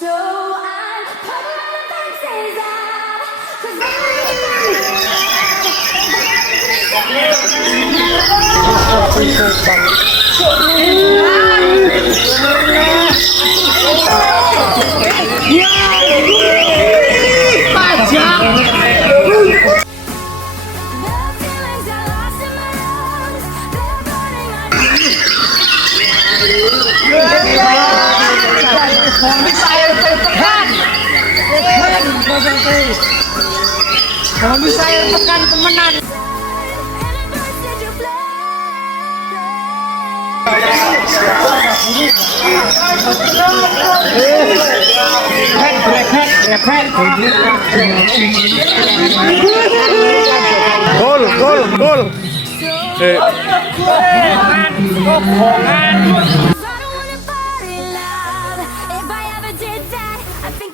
So I'm putting all the fences up, 'cause the feelings I lost in my lungs, they're burning my and it bursts into Gol, gol, gol. Eh, I don't wanna fall in love. If I ever did that, I think